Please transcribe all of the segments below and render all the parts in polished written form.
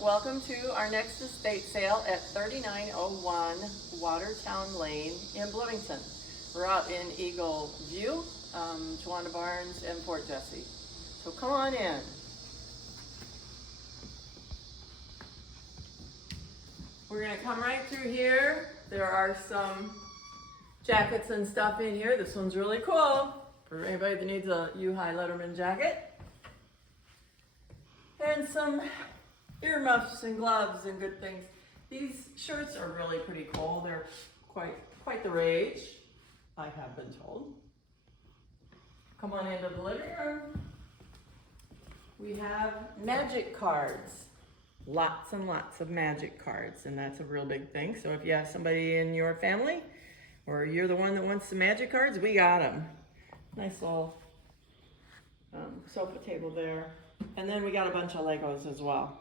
Welcome to our next estate sale at 3901 Watertown Lane in Bloomington. We're out in Eagle View, Juana Barnes, and Fort Jesse. So come on in. We're going to come right through here. There are some jackets and stuff in here. This one's really cool for anybody that needs a U-High Letterman jacket. And some earmuffs and gloves and good things. These shirts are really pretty cool. They're quite the rage, I have been told. Come on into the living room. We have magic cards. Lots and lots of magic cards, and that's a real big thing. So if you have somebody in your family, or you're the one that wants the magic cards, we got them. Nice little sofa table there. And then we got a bunch of Legos as well.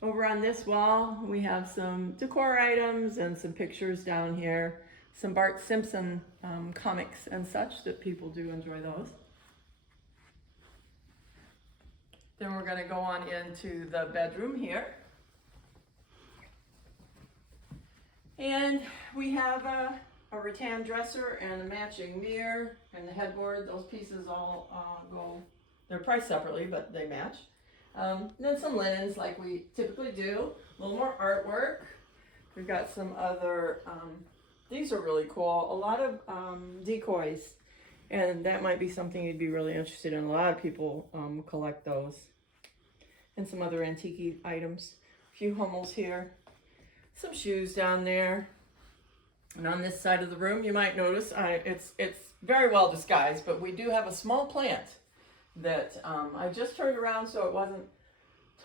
Over on this wall, we have some decor items and some pictures down here. Some Bart Simpson comics and such that people do enjoy those. Then we're gonna go on into the bedroom here. And we have a rattan dresser and a matching mirror and the headboard. Those pieces all go, they're priced separately, but they match. And then some linens like we typically do. A little more artwork. We've got some other, these are really cool. A lot of decoys. And that might be something you'd be really interested in. A lot of people collect those. And some other antique items. A few Hummels here. Some shoes down there. And on this side of the room, you might notice it's very well disguised, but we do have a small plant that I just turned around so it wasn't,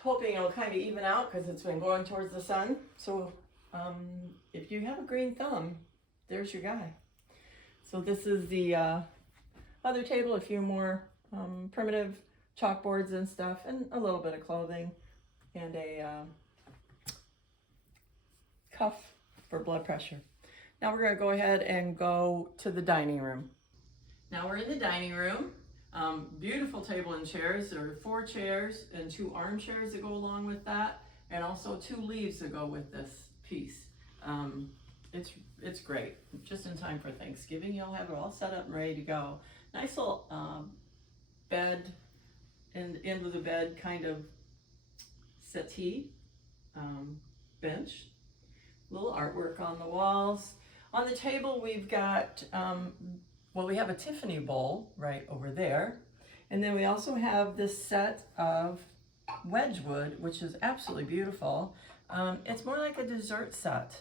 hoping it'll kind of even out because it's been going towards the sun. So if you have a green thumb, there's your guy. So this is the other table, a few more primitive chalkboards and stuff, and a little bit of clothing, and a cuff for blood pressure. Now we're going to go ahead and go to the dining room. Now we're in the dining room. Beautiful table and chairs. There are 4 chairs and 2 armchairs that go along with that, and also 2 leaves that go with this piece. It's great. Just in time for Thanksgiving, you'll have it all set up and ready to go. Nice little bed, and end of the bed kind of settee, bench. Little artwork on the walls. On the table, we've got, well, we have a Tiffany bowl right over there. And then we also have this set of Wedgwood, which is absolutely beautiful. It's more like a dessert set.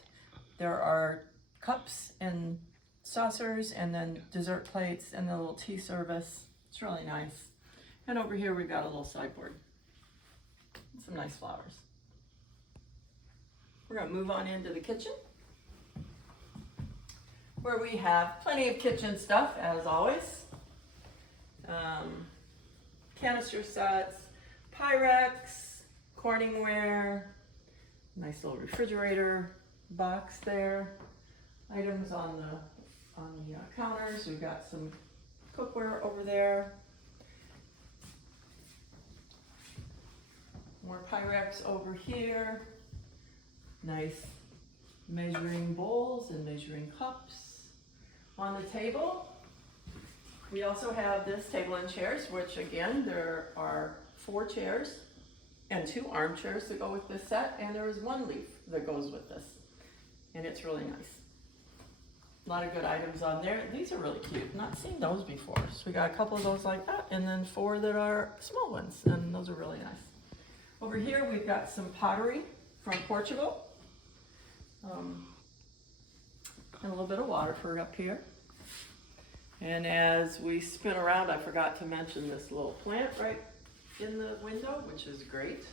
There are cups and saucers and then dessert plates and the little tea service. It's really nice. And over here, we've got a little sideboard. Some nice flowers. We're going to move on into the kitchen, where we have plenty of kitchen stuff, as always. Canister sets, Pyrex, Corningware, nice little refrigerator box there. Items on the counters. We've got some cookware over there. More Pyrex over here. Nice measuring bowls and measuring cups. On the table, we also have this table and chairs, which again, there are 4 chairs and 2 armchairs that go with this set, and there is 1 leaf that goes with this. And it's really nice. A lot of good items on there. These are really cute. Not seen those before. So we got a couple of those like that, and then 4 that are small ones, and those are really nice. Over here, we've got some pottery from Portugal. And a little bit of Waterford up here. And as we spin around, I forgot to mention this little plant right in the window, which is great.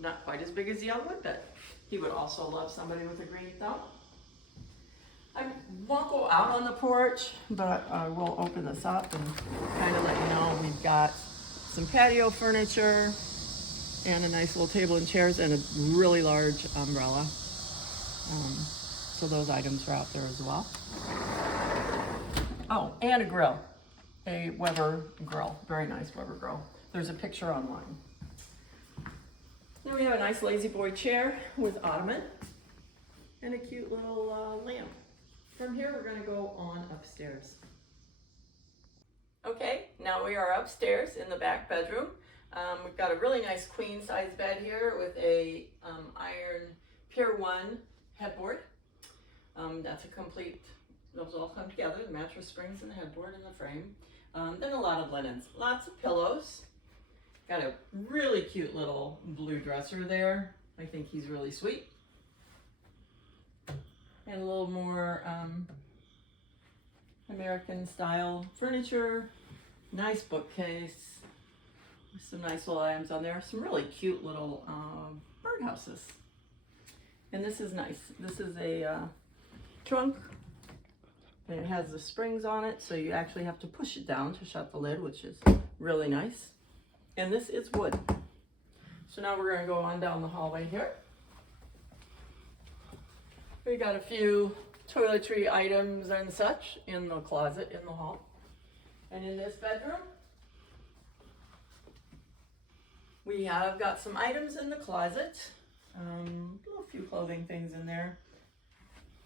Not quite as big as the other one, but he would also love somebody with a green thumb. I won't go out on the porch, but I will open this up and kind of let you know we've got some patio furniture and a nice little table and chairs and a really large umbrella. So those items are out there as well. Oh, and a grill, a Weber grill, very nice Weber grill. there's a picture online. Then we have a nice lazy boy chair with ottoman and a cute little lamp. From here, we're gonna go on upstairs. Okay, now we are upstairs in the back bedroom. We've got a really nice queen size bed here with a iron Pier 1 headboard. That's a complete, those all come together, the mattress springs and the headboard and the frame. Then a lot of linens, lots of pillows. Got a really cute little blue dresser there. I think he's really sweet. And a little more American style furniture. Nice bookcase. Some nice little items on there. Some really cute little birdhouses. And this is nice. This is a trunk. And it has the springs on it, so you actually have to push it down to shut the lid, which is really nice. And this is wood. So now we're going to go on down the hallway here. We got a few toiletry items and such in the closet in the hall. And in this bedroom, we have got some items in the closet. A few clothing things in there.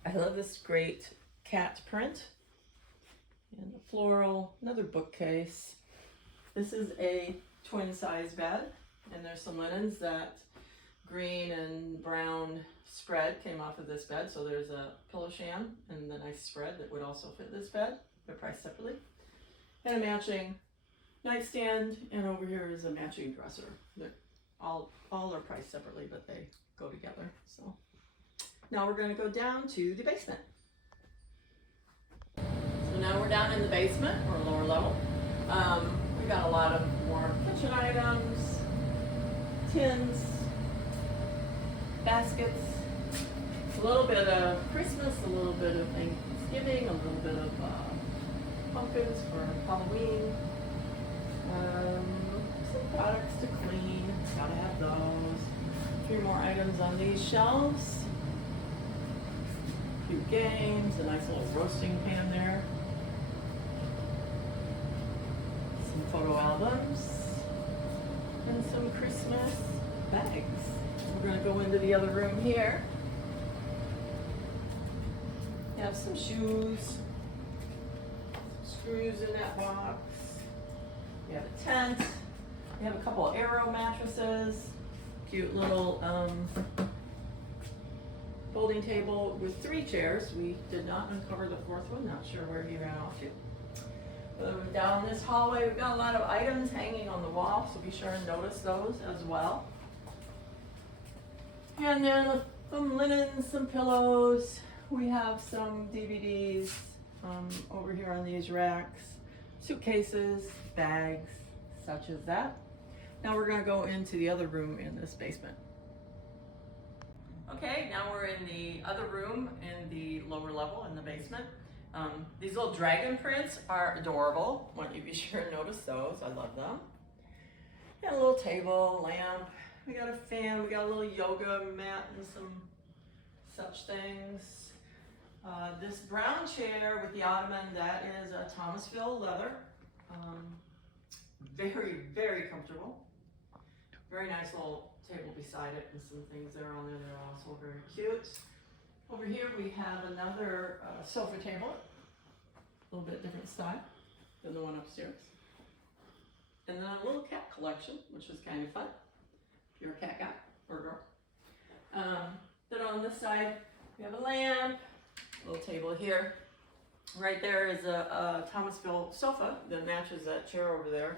I love this great cat print. And the floral, another bookcase. This is a twin size bed. And there's some linens. That green and brown spread came off of this bed. So there's a pillow sham and the nice spread that would also fit this bed. They're priced separately. And a matching nightstand, and over here is a matching dresser. They're all are priced separately, but they go together. So now we're going to go down to the basement. So now we're down in the basement, or lower level. We got a lot of more kitchen items, tins, baskets, a little bit of Christmas, a little bit of Thanksgiving, a little bit of pumpkins for Halloween. Some products to clean, gotta have those. A few more items on these shelves. A few games, a nice little roasting pan there. Some photo albums. And some Christmas bags. We're gonna go into the other room here. We have some shoes, some screws in that box. We have a tent. We have a couple of Aero mattresses. Cute little folding table with 3 chairs. We did not uncover the 4th one. Not sure where he ran off to. But down this hallway, we've got a lot of items hanging on the wall, so be sure and notice those as well. And then some linens, some pillows. We have some DVDs over here on these racks. Suitcases, bags, such as that. Now we're going to go into the other room in this basement. Okay, now we're in the other room in the lower level in the basement. These little dragon prints are adorable. Want you to be sure and notice those. I love them. And a little table, lamp. We got a fan. We got a little yoga mat and some such things. This brown chair with the ottoman, that is a Thomasville leather. Very, very comfortable. Very nice little table beside it and some things that are on there that are also very cute. Over here we have another sofa table, a little bit different style than the one upstairs. And then a little cat collection, which was kind of fun, if you're a cat guy or girl. Then on this side we have a lamp, a little table here. Right there is a Thomasville sofa that matches that chair over there.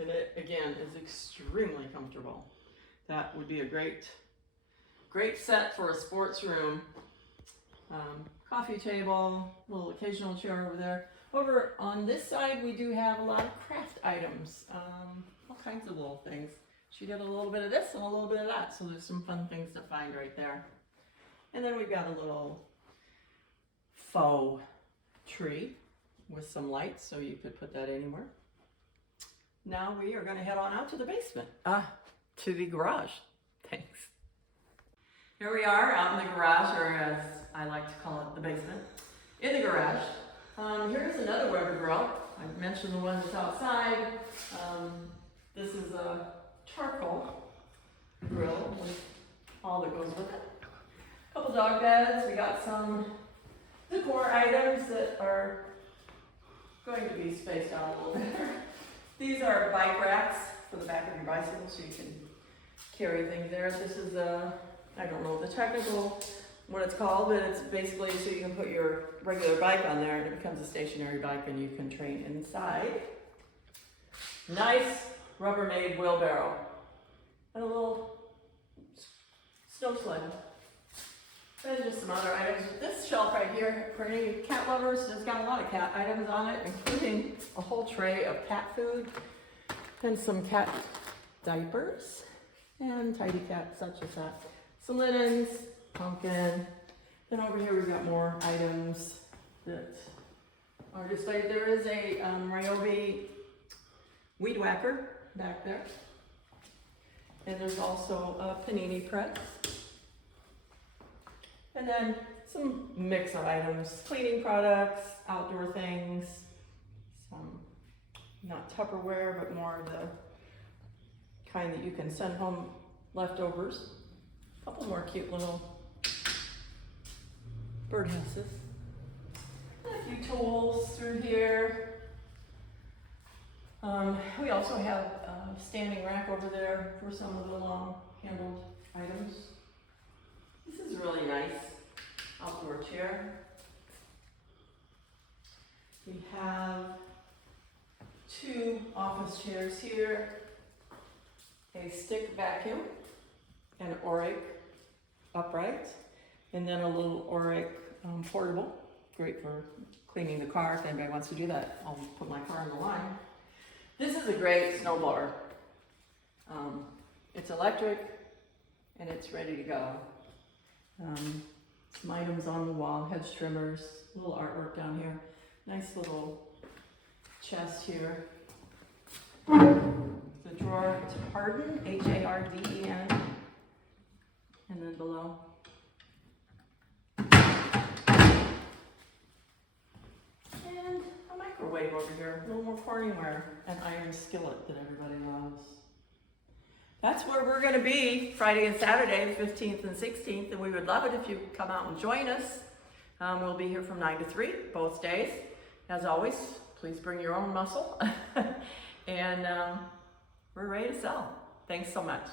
And it, again, is extremely comfortable. That would be a great set for a sports room. Coffee table, little occasional chair over there. Over on this side, we do have a lot of craft items. All kinds of little things. She did a little bit of this and a little bit of that, so there's some fun things to find right there. And then we've got a little faux tree with some lights, so you could put that anywhere. Now we are going to head on out to the basement, to the garage. Thanks. Here we are out in the garage, or as I like to call it, the basement. In the garage, here's another Weber grill. I mentioned the one that's outside. This is a charcoal grill with all that goes with it. Couple dog beds. We got some decor items that are going to be spaced out a little better. These are bike racks for the back of your bicycle so you can carry things there. This is a, I don't know the technical, what it's called, but it's basically so you can put your regular bike on there and it becomes a stationary bike and you can train inside. Nice Rubbermaid wheelbarrow and a little snow sled. And just some other items. This shelf right here, for any cat lovers, has got a lot of cat items on it, including a whole tray of cat food and some cat diapers and tidy cat, such as that. Some linens, pumpkin. Then over here we've got more items that are displayed. There is a Ryobi weed whacker back there. And there's also a panini press. And then some mix of items, cleaning products, outdoor things, some not Tupperware, but more of the kind that you can send home leftovers. A couple more cute little birdhouses. And a few tools through here. We also have a standing rack over there for some of the long handled items. This is really nice outdoor chair. We have two office chairs here, a stick vacuum, an Oric upright, and then a little Oric portable, great for cleaning the car if anybody wants to do that. I'll put my car on the line. This is a great snowblower. It's electric and it's ready to go. Some items on the wall, hedge trimmers, little artwork down here. Nice little chest here. The drawer to Harden, Harden, and then below. And a microwave over here, a little more Corningware, an iron skillet that everybody loves. That's where we're going to be Friday and Saturday, the 15th and 16th, and we would love it if you come out and join us. We'll be here from 9 to 3 both days. As always, please bring your own muscle, and we're ready to sell. Thanks so much.